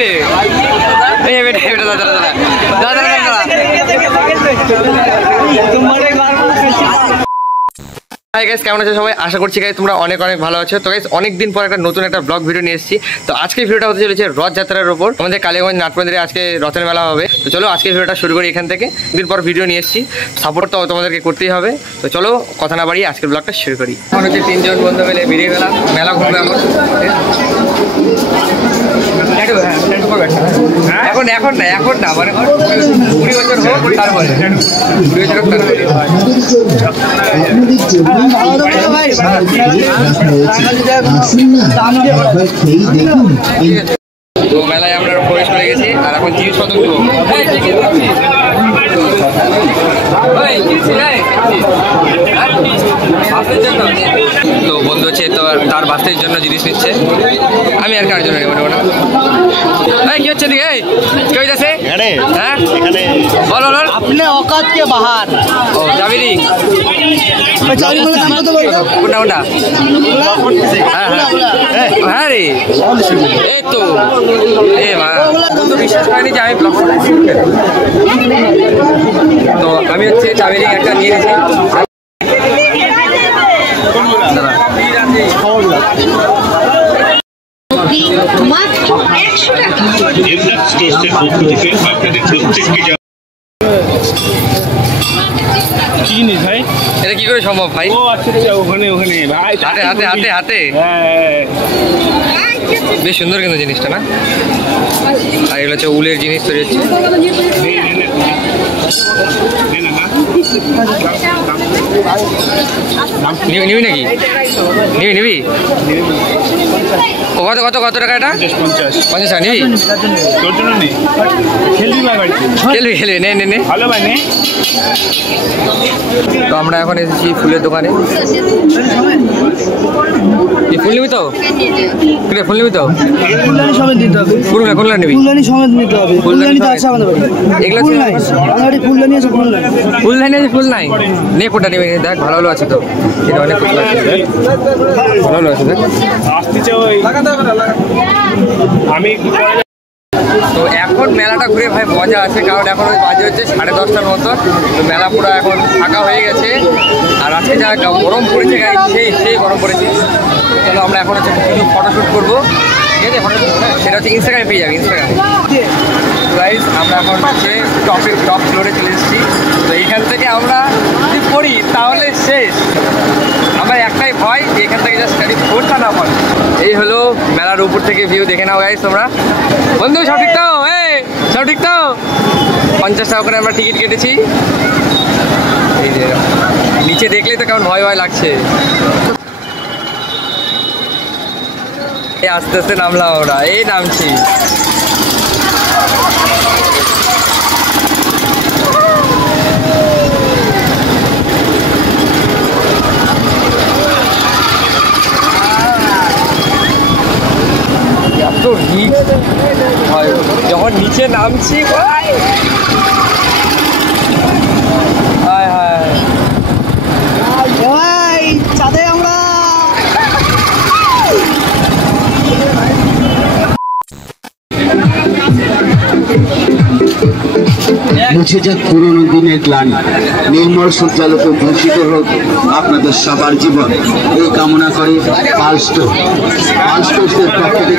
রে এই বেটা বেটা দাদা দাদা দাদা হাই গাইস, কেমন আছো সবাই? আশা করছি গাইস তোমরা অনেক অনেক ভালো আছো। তো গাইস অনেক দিন পর একটা নতুন একটা ব্লগ ভিডিও নিয়ে এসেছি। তো আজকে ভিডিওটা হতে চলেছে রথযাত্রার উপর। আমাদের কালীগঞ্জ নাটমন্দিরে আজকে রথের মেলা হবে। তো চলো আজকে ভিডিওটা শুরু করি এখান থেকে। দিন পর ভিডিও নিয়ে এসেছি, সাপোর্ট তো তোমাদেরকে করতেই হবে। তো চলো কথা না বাড়িয়ে আজকের ব্লগটা শুরু করি। এখন হচ্ছে 3 জন বন্ধু মিলে বেরিয়ে গেলাম মেলা ঘুরবে। এখন এখন না এখন না মানে 20 বছর হোক তারপরে 20 বছর হোক তারপরে। তো মেলায় আমরা প্রবেশ করে গেছি আর এখন জিনিসপত্র তো বন্ধু হচ্ছে তো তার বাস্তের জন্য জিনিস নিচ্ছে। আমি আর কার জন্য নেবো না। কি হচ্ছে দিকে কি হইতেছে? হ্যাঁ বল বল আপনি औकात के बाहर ও যাবি নি কোনটা কোনটা? হ্যাঁ রে এই তো এ মা তো বিশ্বাস করেনি যে আমি ব্লগ করছি। তো আমি হচ্ছে চাবিরিং একটা নিয়ে নিয়েছি। কি জিনিস ভাই? এটা কি করে সম্ভব ভাই? ও আচ্ছা ওখানে ওখানে ভাই হাতে হাতে হাতে হাতে বেশ সুন্দর কিন্তু জিনিসটা না। আর এগুলো হচ্ছে উলের জিনিস তৈরি হচ্ছে। নিবি নাকি? নিবি কত কত কত টাকা এটা? 50 টাকা নিবি? তোর জন্য নেই, খেলবি ভাই বাড়িতে? খেলবি নে নে নে ভালো ভাই নে। তো আমরা এখন এসেছি ফুলের দোকানে। ফুল নিবি তো? ফুল নিবি তো? ফুলদানি সমেত নিতে হবে। কোনগুলো নিবি? ফুলদানি সমেত নিতে হবে। ফুলদানি তো আছে আমাদের বাড়ি। এগুলো ফুল নাই, আমাদের ফুলদানি আছে। ফুলদানি আছে, ফুল নাই। নে কোনটা নিবি? দেখ ভালো ভালো আছে তো, এটা অনেক ভালো ভালো আছে। দেখ আসতেছে ওই আমি তো এখন মেলাটা ঘুরে ভাই মজা আছে, কারণ এখন ওই বাজে হচ্ছে 10:30টার মতো। তো মেলা পুরো এখন ফাঁকা হয়ে গেছে। আর আজকে যা গরম পড়েছে গাই, সেই গরম পড়েছে। চলো আমরা এখন হচ্ছে কিছু ফটোশ্যুট করবো, ঠিক আছে? ফটোশ্যুট সেটা হচ্ছে ইনস্টাগ্রামে পেয়ে যাবে। ইনস্টাগ্রামে গাইস আমরা এখন হচ্ছে টপ ফ্লোরে চলে এসেছি। তো এইখান থেকে আমরা যদি পড়ি তাহলে শেষ। আমার একটাই ভয় যে এখান থেকে জাস্ট গাড়ি পড়তে না পারে। এই হলো মেলার উপর থেকে ভিউ, দেখে নাও গাইস তোমরা। বন্ধু সব ঠিক তো? সব ঠিক তো? 50 টাকা করে আমরা টিকিট কেটেছি। এই যে নিচে দেখলেই তো কেমন ভয় ভয় লাগছে। আস্তে আস্তে নামলাম আমরা, এই নামছি। এত রিস্ক হয় যখন নিচে নামছি। চাঁদে আমরা মুছে যাক পুরোনো দিনের গ্লানি, নির্মল সূর্যালোকে ভূষিত হোক আপনাদের সবার জীবন, এই কামনা করে পালস্টোর পক্ষ থেকে।